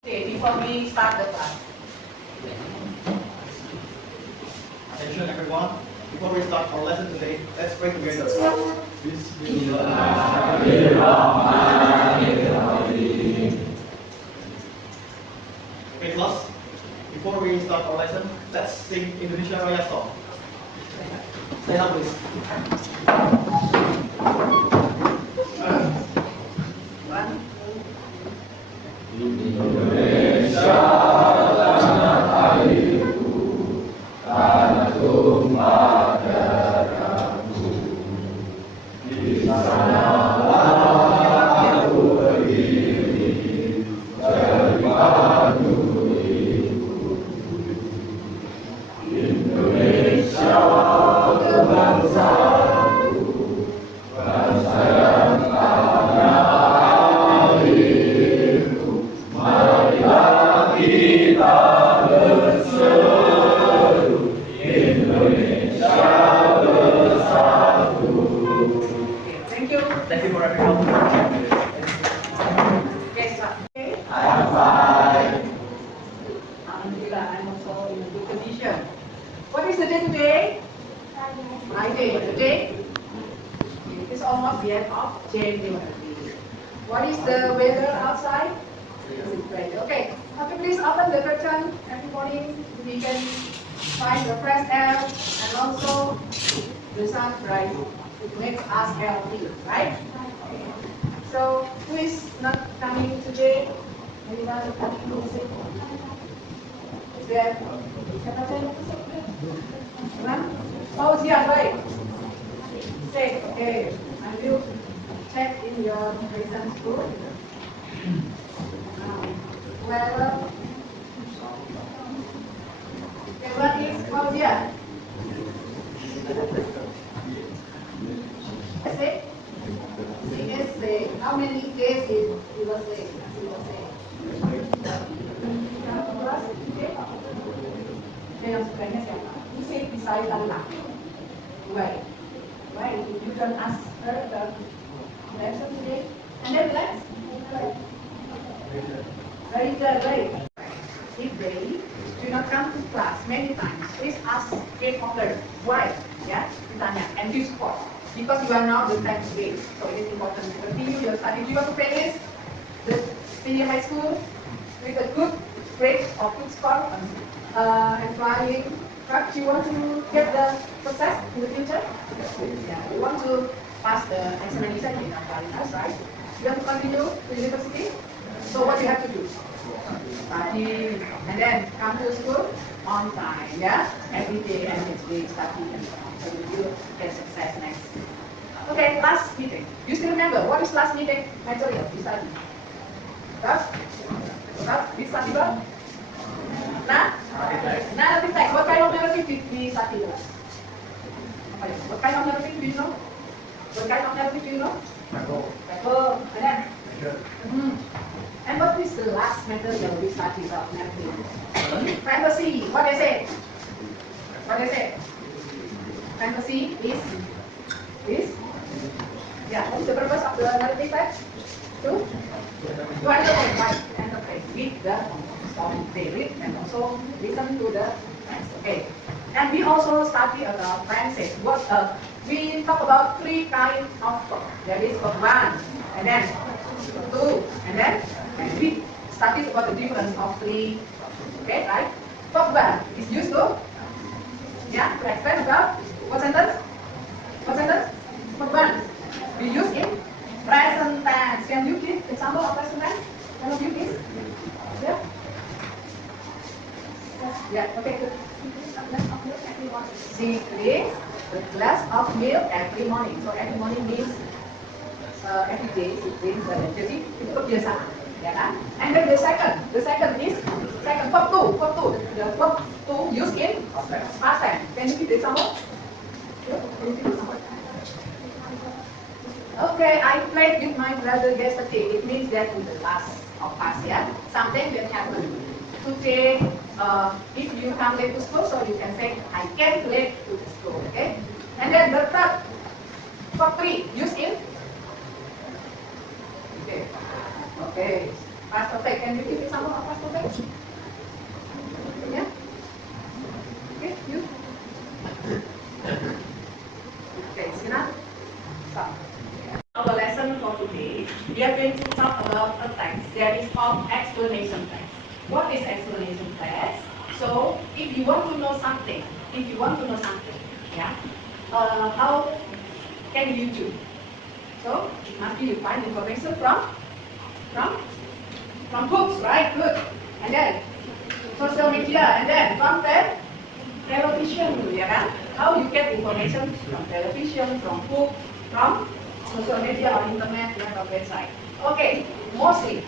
Okay, before we start the class. Attention everyone, before we start our lesson today, let's pray together. Okay class, before we start our lesson, let's sing Indonesia Raya song. Stand up please. One. Okay, thank you. Thank you for everyone. Okay, start. Okay. I'm fine. Alhamdulillah, I'm also in a good condition. What is the day today? Friday. Today it's almost the end of January. What is the weather outside? It's great. Okay. Okay, please open the curtain every morning. We can find the fresh air and also the sunrise. It makes us healthy, right? So who is not coming today? Anyone coming to visit? Is there? Siapa saja? One? Oh, yeah, right. Say, okay. I will check in your recent school. Whether okay, what is Fauzia? Say, say, how many days he was say? Dia yang sukanya siapa? You say beside Allah. Why? Why? You can ask her the lesson today and then relax. Very good, right? If they do not come to class many times, please ask Kate Monger why. Yeah, ditanya and give support. Because you are now the 10th grade, so it is important to continue your study. Do you want to finish the senior high school with a good grade or good score and flying? But you want to get the success in the future? Yeah, you want to pass the examination in Afghanistan, right? You want to continue to university? So what you have to do? Study and then come to school on time, yeah? Every day and each day study and so you get success next. Okay, last meeting. You still remember what is last meeting material you study? What? We study what? Narrative text. What kind of narrative did we study last? What kind of narrative do you know? What kind of narrative do you know? Bible. And then? And what is the last material we studied about narrative? Fantasy. What is it? What is it? Fantasy is? Yeah, what is the purpose of the narrative text? To entertain, right? Entertain. Read the story they read and also listen to the text. Okay. And we also study about phrases. What we talk about three kinds of verb. There is verb one, and then two, and then we studied about the difference of three. Okay, right? Verb one is used to to explain about what sentence? What sentence? Verb one. We use in present tense. Can you give example of present tense? Can you please? Yeah. Yeah. Okay. Good. She drinks a glass of milk every morning. So every morning means every day she drinks. Jadi itu kebiasaan, ya kan? And then the second is verb two. The verb two used in past tense. Can you give the example? Okay, I played with my brother yesterday. It means that in the last of past, yeah. Something that happened today. If you come late to school, so you can say I came late to the school. Okay, and then the third verb three used in. Okay. Pastor Tek, can you give example of Pastor Tek? Yeah? Okay, you? Okay, Sina? Stop. Our lesson for today, we are going to talk about a text that is called explanation text. What is explanation text? So, if you want to know something, yeah, how can you do? So, must be you find information from books, right? Good. And then social media, and then from television, ya kan? How you get information from television, from book, from social media or internet, ya, or website. Okay, mostly,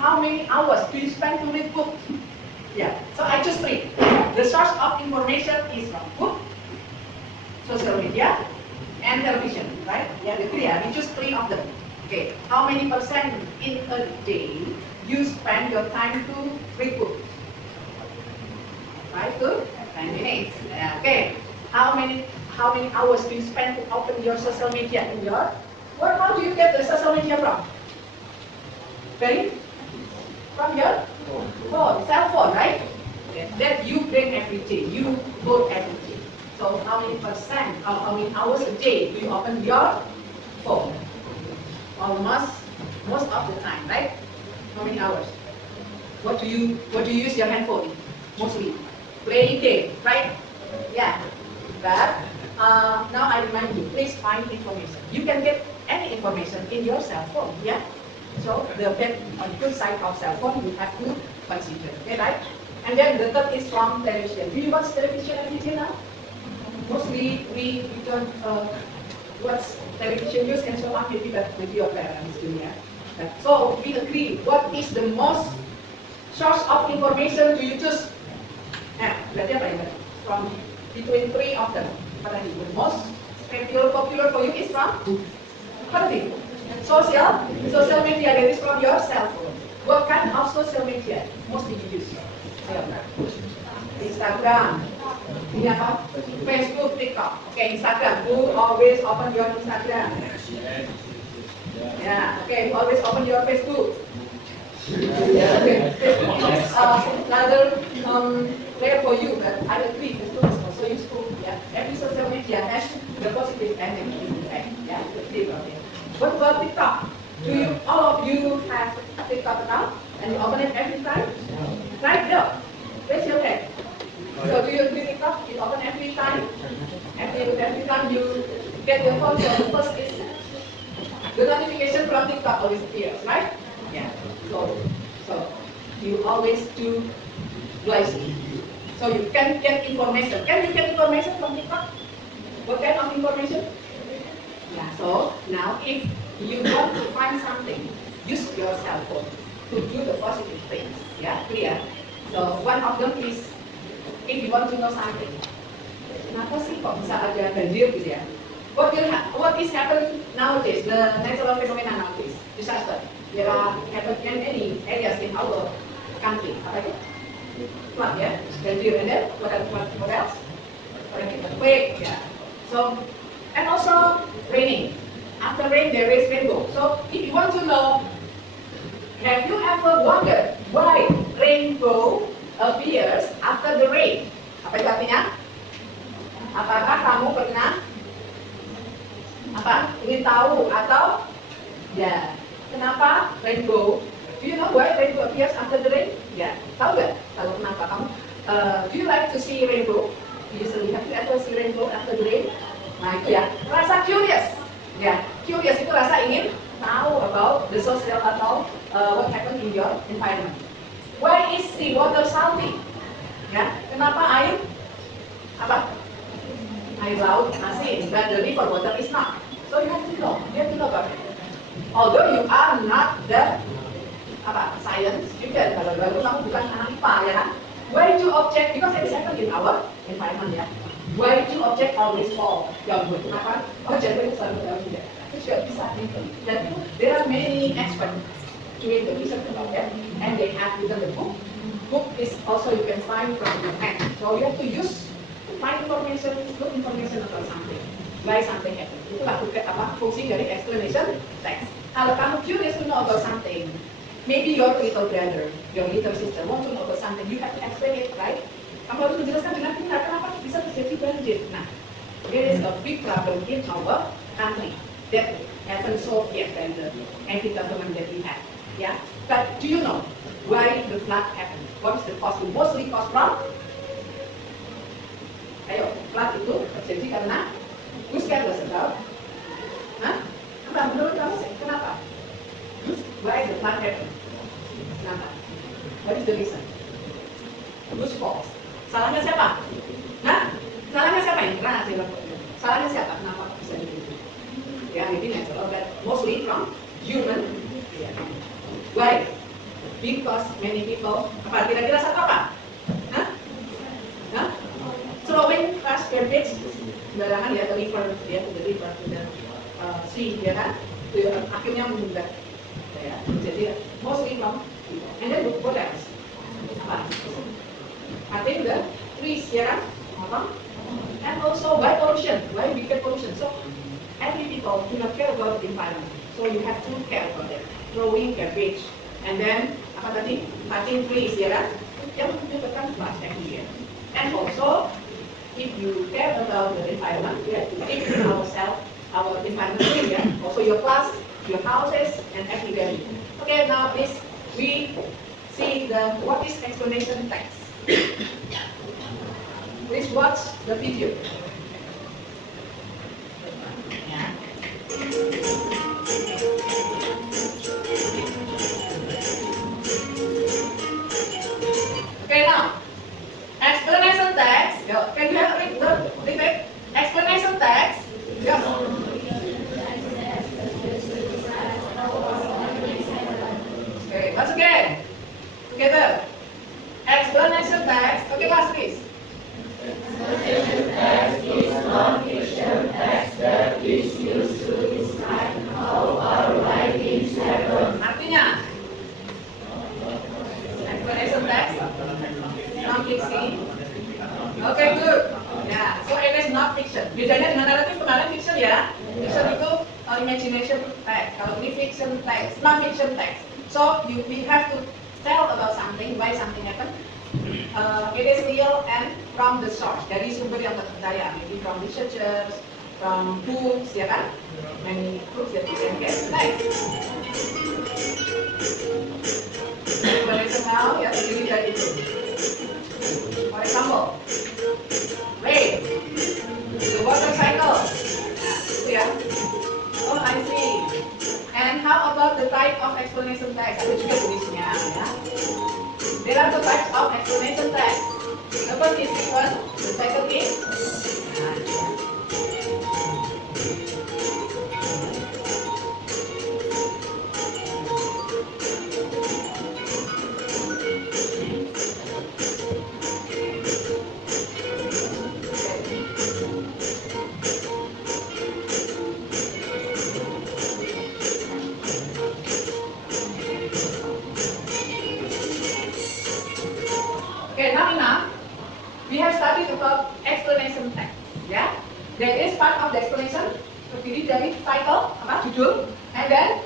how many hours do you spend to read book? Yeah, so I choose 3. The source of information is from book, social media, and television, right? Yeah, the 3. We choose 3 of them. Okay, how many percent in a day you spend your time to read books? 5 to 10 minutes. Okay, how many hours do you spend to open your social media in your work? How do you get the social media from? From your phone, cell phone, right? Okay. That you bring every day, you go every day. So how many percent, or how many hours a day do you open your phone? Almost most of the time, right? How many hours? What do you use your handphone? Mostly playing game, right? Yeah. But now I remind you, please find information. You can get any information in your cell phone, yeah? So the good side of cell phone you have to consider, okay, right? And then the third is from television. Do you watch television every day now? Mostly we don't watch television news and so on, maybe your parents do, yeah? So we agree, what is the most source of information do you choose? Berarti apa ya? From between 3 of them. Apa tadi? The most popular for you is from? Apa tadi? Social media, that is from your cell phone. What kind of social media mostly you use? Instagram. Ini apa? Facebook, TikTok. Okay, Instagram. Who always open your Instagram? Yeah, okay. Who always open your Facebook? Yeah, okay. Facebook is another layer for you, but I agree. Facebook is also useful. Yeah, every social media has the positive and negative effect. Yeah, okay. What about TikTok? All of you have a TikTok account and you open it every time? Right? No. Raise your hand. So do you agree TikTok? You open every time? Every time you get your phone, so the first is the notification from TikTok always appears, right? Yeah. So you always do wisely. So you can get information. Can you get information from TikTok? What kind of information? Yeah, so now if you want to find something, use your cell phone to do the positive things. Yeah, clear? So one of them is, if you want to know something, kenapa sih kok bisa ada banjir gitu ya? What is happening nowadays, the natural phenomena nowadays, disaster. There are happening in many areas in our country. Apa itu? Flood ya, banjir, and then what else? Earthquake, yeah. So, and also raining. After rain, there is rainbow. So, if you want to know, have you ever wondered why rainbow appears after the rain? Apa itu artinya? Apakah kamu pernah ingin tahu atau ya kenapa rainbow? Do you know why rainbow appears after the rain? Ya, tahu nggak? Kalau kenapa kamu? Do you like to see rainbow? Usually, have you ever see rainbow after the rain? Nah itu ya, rasa curious. Ya, curious itu rasa ingin tahu about the social atau what happened in your environment. Why is the water salty? Ya, kenapa air laut asin, but the river water is not. So you have to know about it. Although you are not the science student, kalau baru kamu bukan anak IPA ya kan? Why do object? Because it is happening in our environment ya. Why do object always fall downward? Kenapa object itu selalu downward? Itu juga bisa gitu. Dan there are many experts doing the research about that, and they have written the book. Book is also you can find from the net. So you have to use to find information, good information about something. Why something happen? Itulah fungsi dari explanation text. Kalau kamu curious to know about something, Maybe your little brother, your little sister want to know about something, you have to explain it, right? Kamu harus menjelaskan dengan benar kenapa bisa terjadi banjir. Nah, there is a big problem in our country that haven't solved yet by every government that we have. Yeah, but do you know why the flood happened? What is the cause? Mostly cause from? Ayo, flood itu terjadi karena who's careless about? Hah? Apa menurut kamu sih? Kenapa? Why the flood happened? Kenapa? What is the reason? Whose fault? Salahnya siapa? Nah, salahnya siapa yang pernah salahnya siapa? Kenapa bisa begitu? Ya, maybe natural, but mostly from human. Why? Because many people. Apa? Kira-kira satu apa? Hah? Hah? Throwing trash garbage sembarangan ya, ke river, ya, ke river, ke sea, ya kan? Akhirnya menunda. Ya, jadi mostly from people. And then what else? Apa? Cutting the trees, ya kan? And also why pollution? Why we get pollution? So every people do not care about the environment. So you have to care about it. Throwing garbage, and then apa tadi? Cutting trees, ya kan? Yang menyebabkan flood every year. And also, if you care about the environment, you have to keep ourselves, our environment clean, ya. Also your class, your houses, and everywhere. Okay, now this we see the what is explanation text. Please watch the video. Okay, now explanation text. Can you read the repeat? Explanation text. Yeah. Okay, once again. Together. Explanation text. Okay, class, please. Explanation text is non-fiction text that is used to describe how our writings happen. Artinya, explanation text, non-fiction. Okay, good. Ya, so it is not fiction. Bedanya dengan naratif kemarin fiction ya. Fiction itu imagination text. Kalau ini fiction text, non-fiction text. So we have to tell about something, why something happened. It is real and from the source, dari sumber yang terpercaya, maybe from researchers, from books, ya kan? Many books that you can get. Next. Explanation now, ya terdiri dari itu. For example, rain, the water cycle, itu ya. Oh, I see. And how about the type of explanation text? Ada juga tulisnya, ya. There are two types of explanation text. The first is sequence, the second is okay, now enough. We have studied about explanation text, ya. That is part of the explanation, terdiri dari title, apa, judul, and then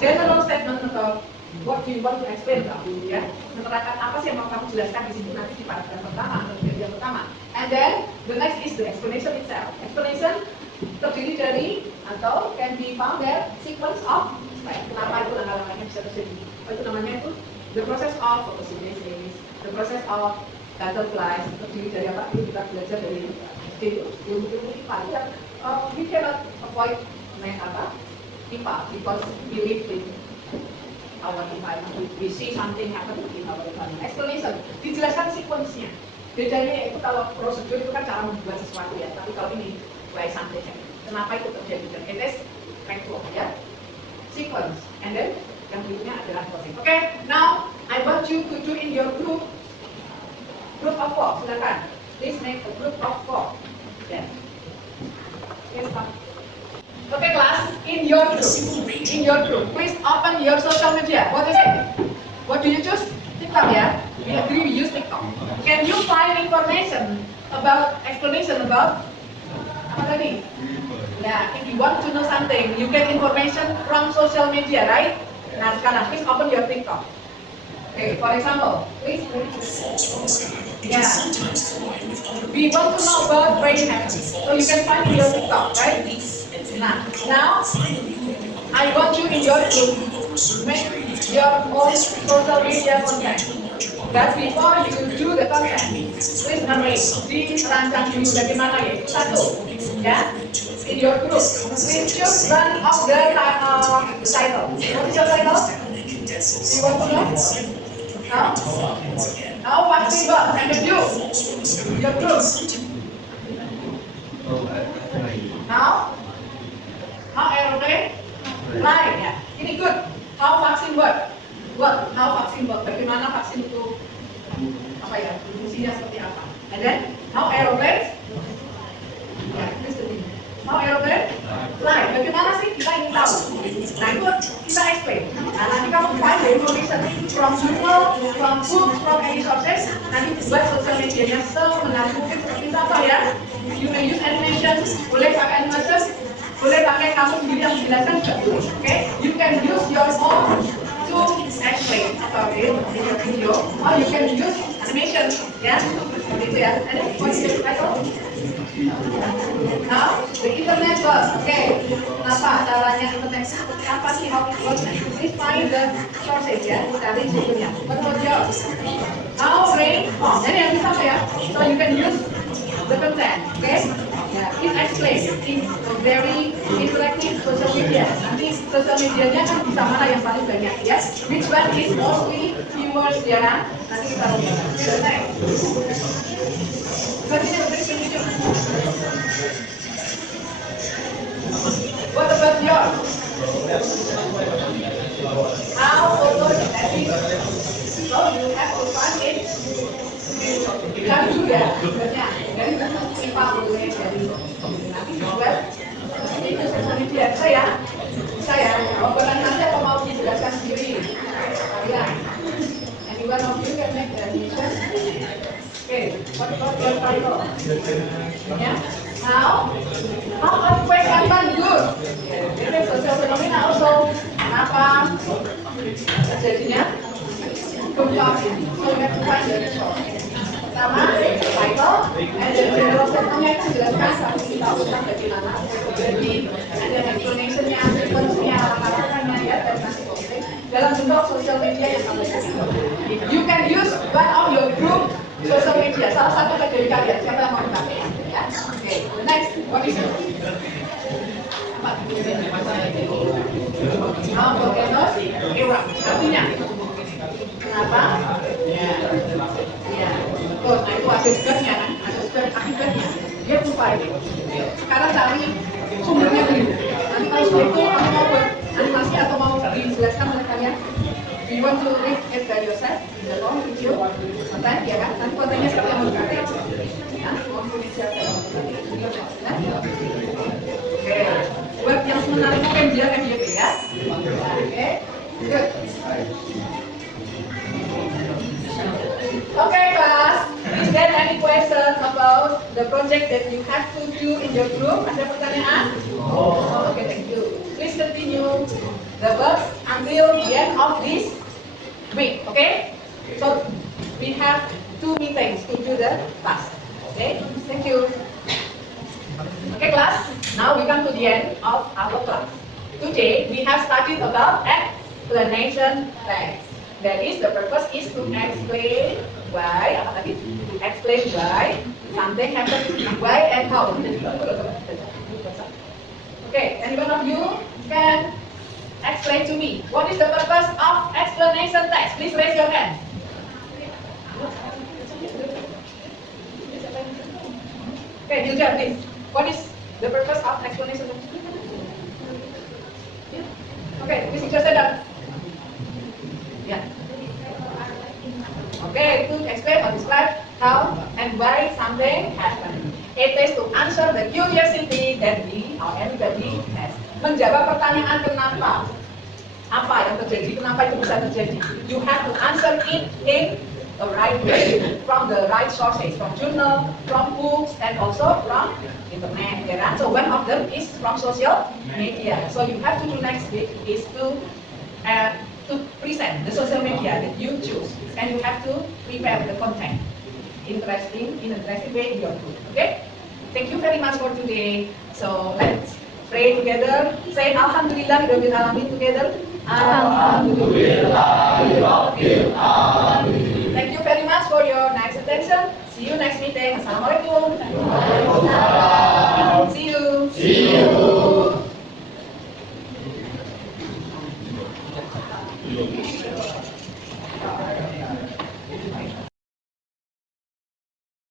general statement about what do you want to explain about, ya. Menerangkan apa sih yang mau kamu jelaskan di situ nanti di paragraf pertama atau di bagian pertama. And then the next is the explanation itself. Explanation terdiri dari atau can be found there sequence of kenapa itu langkah-langkahnya bisa terjadi. Apa itu namanya itu? The process of photosynthesis, the process of butterflies, terdiri dari apa? Itu kita belajar dari ilmu IPA. Ya, we cannot avoid IPA because we live in our environment. We see something happen in our environment. Explanation, dijelaskan sequence-nya. Bedanya itu kalau prosedur itu kan cara membuat sesuatu ya, tapi kalau ini why something happen. Kenapa itu terjadi? Dan it is factual ya. Sequence, and then yang berikutnya adalah closing. Okay, now I want you to do in your group of 4. Silakan. Please make a group of 4. Yeah. Yes, Pak. Okay, class. In your group, please open your social media. What is it? What do you choose? TikTok ya. We agree we use TikTok. Can you find information about explanation about apa tadi? Yeah, if you want to know something, you get information from social media, right? Nah sekarang, please open your TikTok. Okay, for example, please. Yeah. We want to know about brain hacking, so you can find in your TikTok, right? Now, I want you in your group make your own social media content. But before you do the content, please narrate, dirancang dulu bagaimana ya. Satu, ya, in your group, please choose one of the title. What is your title? You want to know? Now flexible and review your group. Now aeroplane, fly ya. Ini good. How vaksin work? How vaksin work? Bagaimana vaksin itu apa ya? Fungsinya seperti apa? And then how aeroplane? Ya, please continue. How aeroplane? Fly. Bagaimana sih kita ingin tahu? Nah itu kita explain. Nah nanti kamu find the information from journal, from books, from any sources. Nanti buat sosial medianya semenarik mungkin seperti apa ya? You may use animation, boleh pakai animation, boleh pakai kamu sendiri yang menjelaskan juga. Okay? You can use your own to explain about it in your video, or you can use animation, ya. Seperti itu ya. And what is the title? Now, the internet works. Okay. Kenapa caranya internet? Seperti apa sih how it works? Please find the sources ya. Cari sumbernya. Menurut your how brain forms. Jadi yang bisa apa ya? So you can use the content. Okay. Yeah, it explains in a very interactive social media. Nanti social medianya kan bisa mana yang paling banyak ya? Which one is mostly viewers ya kan? Nanti kita lihat. Next. What about yours? How photosynthesis? So you have to find it. Kan juga sebenarnya dari IPA boleh dari nanti buat itu social media saya mau nanti atau mau dijelaskan sendiri ya. Anyone of you can make the decision. Okay, what about your title? Yeah. How earthquake happen good? Ini social phenomena also. Kenapa terjadinya gempa? So you have to find the source. Pertama, title, and the general statement-nya itu jelaskan sampai kita ulang bagaimana terjadi, ada explanation-nya, sequence-nya, apa-apanya ya, dan masih konkret dalam bentuk social media yang kamu gunakan. You can use one of your group social media, salah satu dari kalian, siapa yang mau dipakai? Ya, oke. Next, what is it? Apa? Volcanoes erupt. Artinya, kenapa? Ya. Oh, nah itu ada sebabnya kan, ada sebab akibatnya. Dia lupa ini. Sekarang cari sumbernya dulu. Nanti kalau sudah itu kamu mau buat animasi atau mau dijelaskan oleh kalian, do you want to read it by yourself in the long video? Konten, ya kan? Nanti kontennya siapa yang mau dipakai? Ya, mau tulis siapa yang mau dipakai? Oke, buat yang menarik mungkin dia FYP ya. Oke, good. Okay, class. Is there any question about the project that you have to do in your group? Ada pertanyaan? Oh, okay, thank you. Please continue the work until the end of this week. Okay? So we have 2 meetings to do the task. Okay? Thank you. Okay, class. Now we come to the end of our class. Today we have studied about explanation text. That is, the purpose is to explain why, apa tadi? To explain why something happens, why and how. Okay, any one of you can explain to me what is the purpose of explanation text? Please raise your hand. Okay, Hilda, please. What is the purpose of explanation text? Okay, please just say that. Yeah. Okay, to explain or describe how and why something happened. It is to answer the curiosity that we or everybody has. Menjawab pertanyaan kenapa, apa yang terjadi, kenapa itu bisa terjadi. You have to answer it in the right way, from the right sources, from journal, from books, and also from internet. Yeah, so one of them is from social media. So you have to do next week is to to present the social media that you choose, and you have to prepare the content in interesting way in your group. Okay? Thank you very much for today. So let's pray together. Say Alhamdulillah Rabbil Alamin together. Thank you very much for your nice attention. See you next meeting. Assalamualaikum. See you. See you.